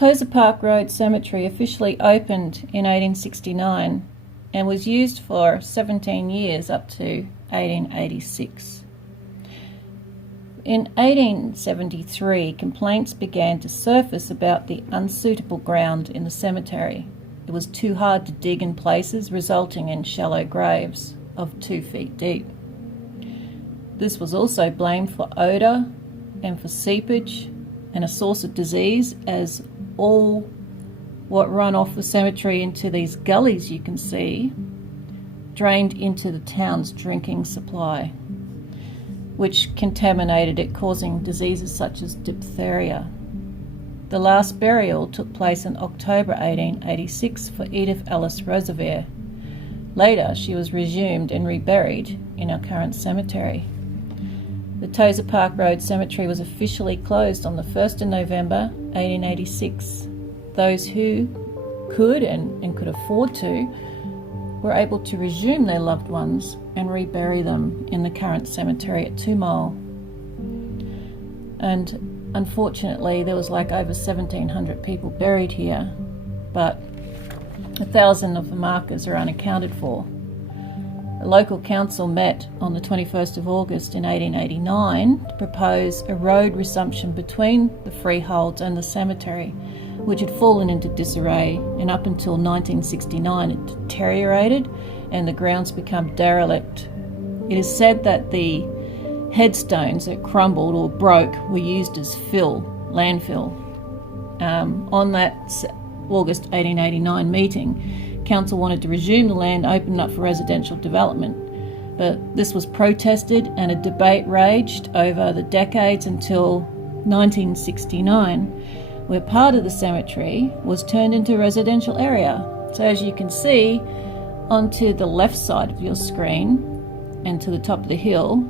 Tozer Park Road Cemetery officially opened in 1869 and was used for 17 years up to 1886. In 1873, complaints began to surface about the unsuitable ground in the cemetery. It was too hard to dig in places, resulting in shallow graves of 2 feet deep. This was also blamed for odour and for seepage and a source of disease, as all what run off the cemetery into these gullies you can see drained into the town's drinking supply, which contaminated it, causing diseases such as diphtheria. The last burial took place in October 1886 for Edith Ellis Roosevelt. Later, she was resumed and reburied in our current cemetery. The Tozer Park Road Cemetery was officially closed on the 1st of November 1886. Those who could and could afford to were able to resume their loved ones and rebury them in the current cemetery at 2 Mile. And unfortunately, there was like over 1,700 people buried here, but 1,000 of the markers are unaccounted for. The local council met on the 21st of August in 1889 to propose a road resumption between the freeholds and the cemetery, which had fallen into disarray, and up until 1969 it deteriorated and the grounds became derelict. It is said that the headstones that crumbled or broke were used as landfill. On that August 1889 meeting, council wanted to resume the land, open up for residential development, but this was protested and a debate raged over the decades until 1969, where part of the cemetery was turned into a residential area. So as you can see, onto the left side of your screen and to the top of the hill,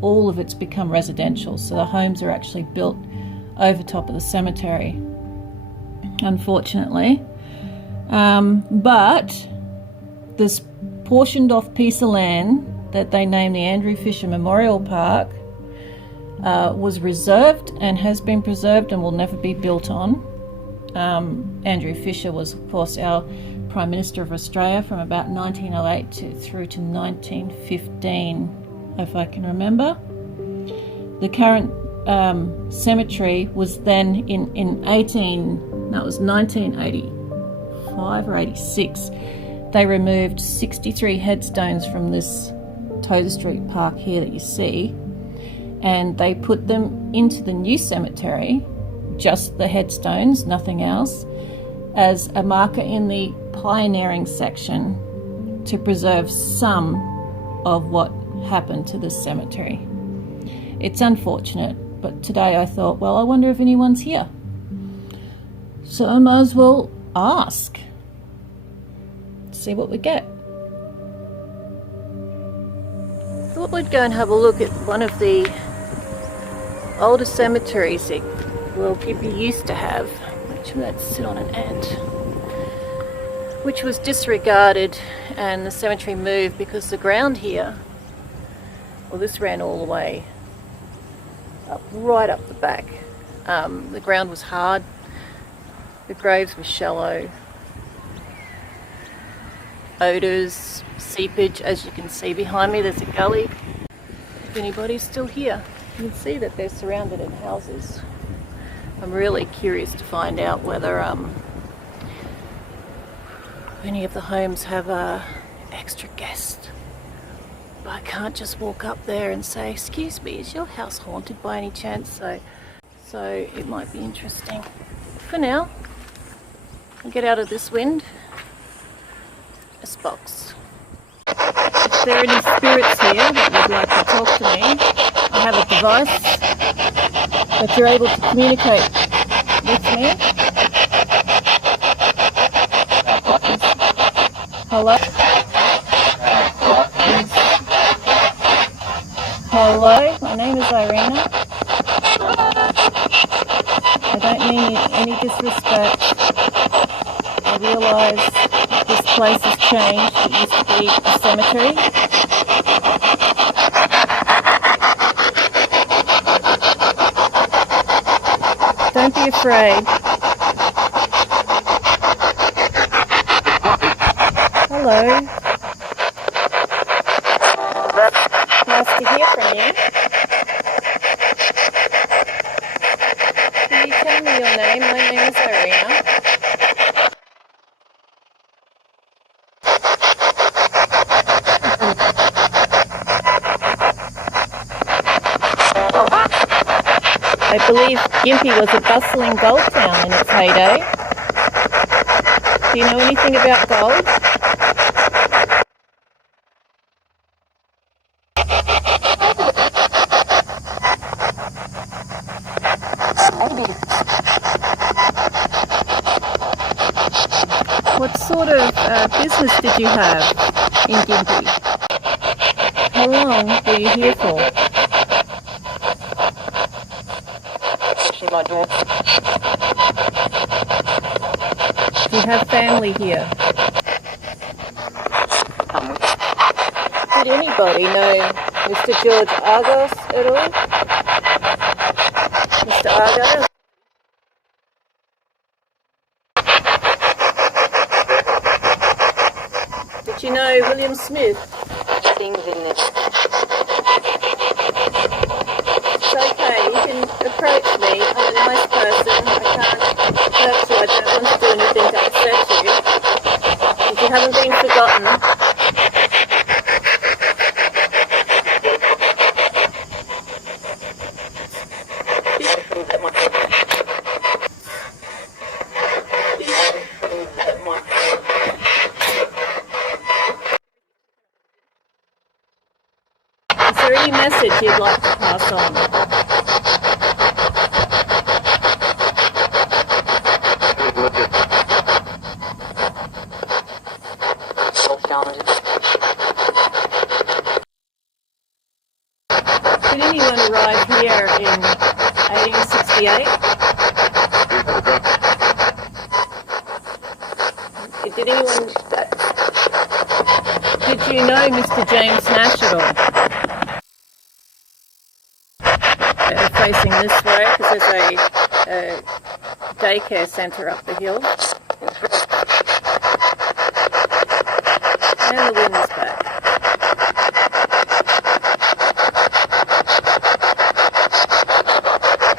all of it's become residential. So the homes are actually built over top of the cemetery, unfortunately. But this portioned off piece of land that they named the Andrew Fisher Memorial Park was reserved and has been preserved and will never be built on. Andrew Fisher was, of course, our Prime Minister of Australia from about 1908 through to 1915, if I can remember. The current cemetery was then in 1985 or 86, they removed 63 headstones from this Tozer Street Park here that you see, and they put them into the new cemetery, just the headstones, nothing else, as a marker in the pioneering section to preserve some of what happened to this cemetery. It's unfortunate, but today I thought, well, I wonder if anyone's here. So I might as well ask. See what we get. Thought we'd go and have a look at one of the older cemeteries that Gympie used to have, which, let's sit on an ant, which was disregarded and the cemetery moved because the ground here, well, this ran all the way up, right up the back. The ground was hard, the graves were shallow, odours, seepage. As you can see behind me, there's a gully. If anybody's still here, you can see that they're surrounded in houses. I'm really curious to find out whether any of the homes have extra guests. But I can't just walk up there and say, excuse me, is your house haunted by any chance? So it might be interesting. For now, I'll get out of this wind. This box. If there are any spirits here that would like to talk to me, I have a device that you're able to communicate with me. Hello? Hello, my name is Irina. I don't mean any disrespect. I realise this place has changed. It used to be a cemetery. Don't be afraid. Hello. Nice to hear from you. Can you tell me your name? My name is Irina. I believe Gympie was a bustling gold town in its heyday. Do you know anything about gold? What sort of business did you have in Gympie? How long were you here for? Do you have family here? Did anybody know Mr. George Argos at all? Mr. Argos? Did you know William Smith? Things in this. It's okay, you can approach me. I'm a nice person. I can't hurt you. I don't want to do anything to upset you. If you haven't been forgotten. Is there any message you'd like to pass on? Did anyone arrive here in 1868? Did anyone... Did you know Mr. James Nash at all? Facing this way, because there's a daycare centre up the hill. And the wind's back.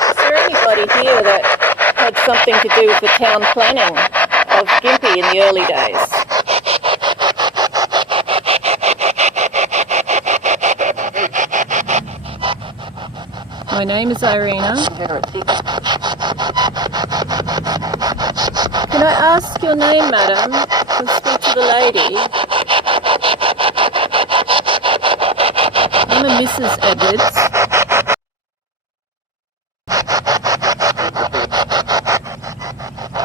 Is there anybody here that had something to do with the town planning of Gympie in the early days? My name is Irina. Can I ask your name, madam? Can I speak to the lady? I'm a Mrs. Edwards.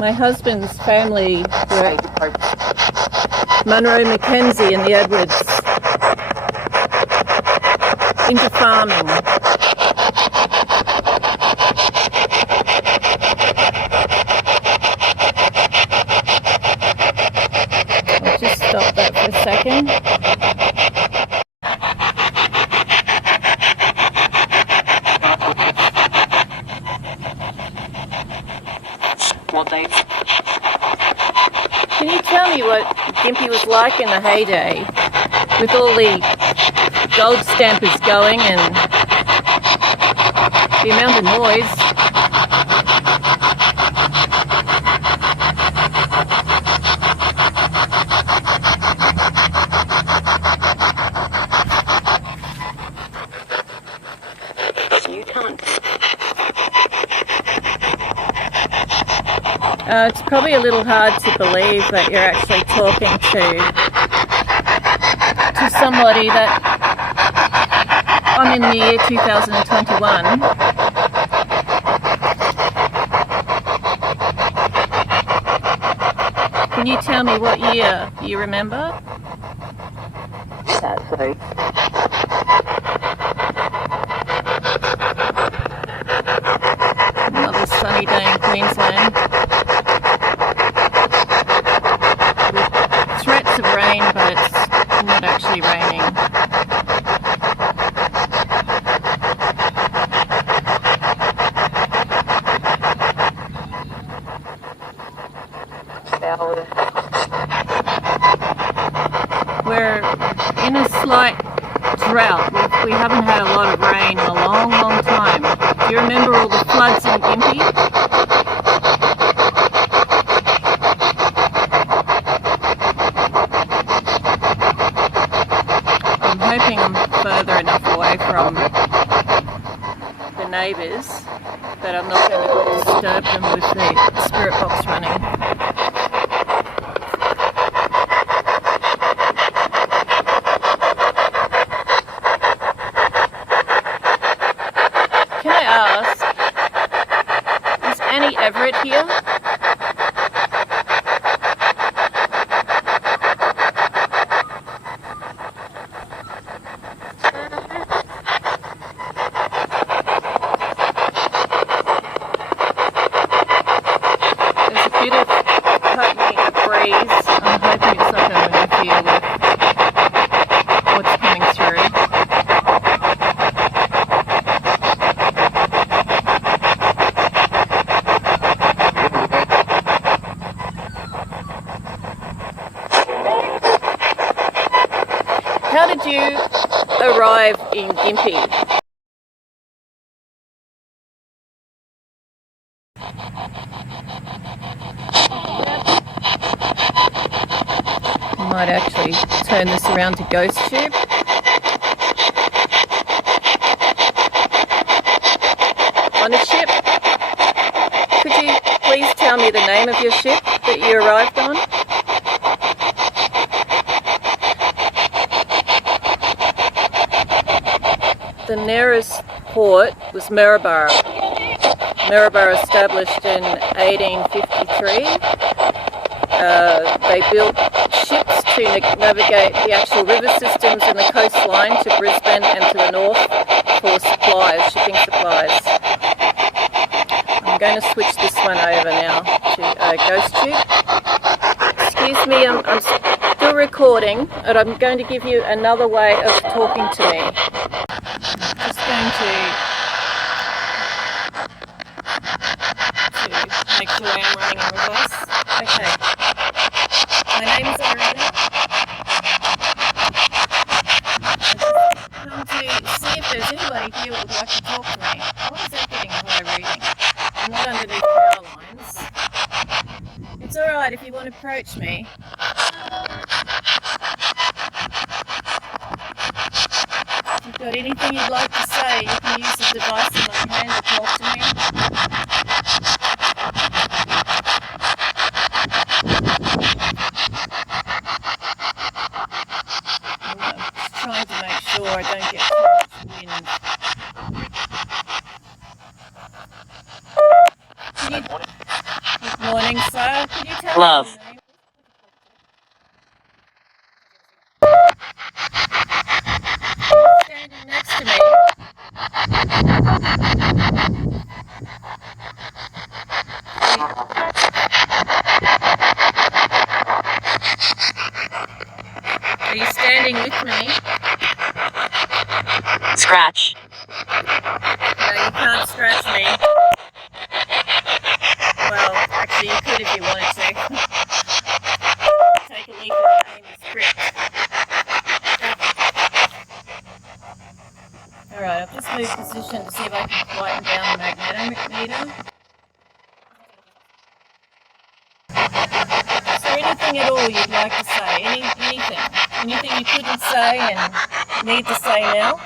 My husband's family were Munro Mackenzie and the Edwards into farming. I'll just stop that for a second. Can you tell me what Gympie was like in the heyday, with all the gold stampers going and the amount of noise? You can't. It's probably a little hard to believe that you're actually talking to somebody that I'm in the year 2021. Can you tell me what year you remember? Sadly. Another sunny day in Queensland. With threats of rain, but it's not actually raining. slight drought. We haven't had a lot of rain in a long, long time. Do you remember all the floods in Gympie? I'm hoping I'm further enough away from the neighbours that I'm not going to disturb them with the spirit box running. Can I ask, is Annie Everett here? There's a bit of hoping a breeze. I'm hoping it's not going to interfere with what's coming through. How did you arrive in Gympie? I might actually turn this around to ghost tube. On a ship. Could you please tell me the name of your ship that you arrived on? The nearest port was Maryborough. Maryborough established in 1853. They built ships to navigate the actual river systems and the coastline to Brisbane and to the north for supplies, shipping supplies. I'm going to switch this one over now to ghost tube. Excuse me, I'm still recording, and I'm going to give you another way of talking to me. I'm just going to make sure I am running in reverse. Okay. My name is Arena. I've come to see if there's anybody here who would like to talk to me. What is that getting high reading? I'm not underneath power lines. It's alright if you want to approach me. If you've got anything you'd like to say, you can use the device in my hand to talk to me. I'm just trying to make sure I don't get too much wind. Good morning, sir. Could you tell Love. me your name? Standing next to me. Are you standing with me? Scratch. No, you can't scratch me. Well, actually you could if you wanted to. Take a leaf of the script. Alright, I've just moved position to see if I can quieten down the magnetometer. Is there anything at all you'd like to say? Anything? Anything you couldn't say and need to say now?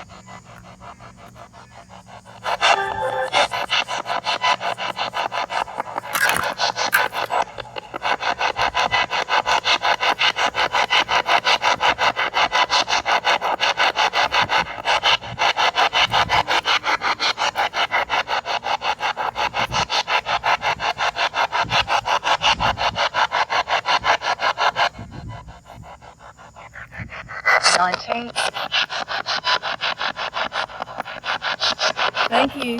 Thank you.